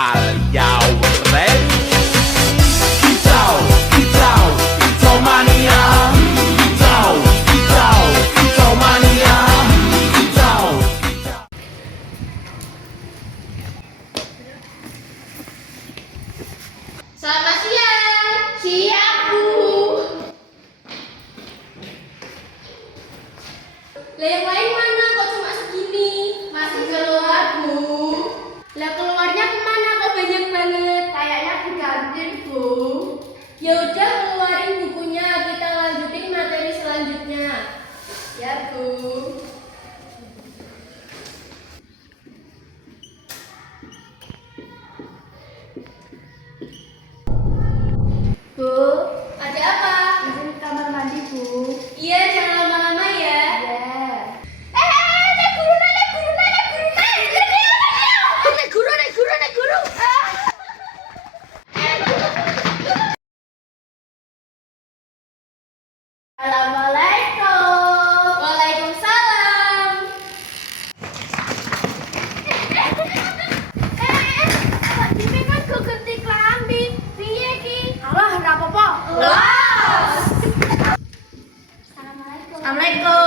Are you ready? Kicau, kicau, kicau mania. Kicau, kicau, kicau mania. Kicau, kicau. Selamat siang. Siang, Bu. Lah yang lain mana? Kok cuma segini? Masih keluar, Bu. Lah keluarnya kemana? Kok banyak banget? Kayaknya di kantin, Bu. Ya udah keluarin bukunya, kita lanjutin materi selanjutnya. Ya, Bu. Bu, ada apa? Izin ke kamar mandi, Bu. Iya, jangan lama-lama ya. Iya. Naik guru, naik guru, naik guru, naik guru, naik guru, naik guru, naik guru. Assalamualaikum. Waalaikumsalam. Pak Jimmy kan go ganti klambi. Piye ki? Alah, ora apa-apa. Los. Assalamualaikum. Assalamualaikum.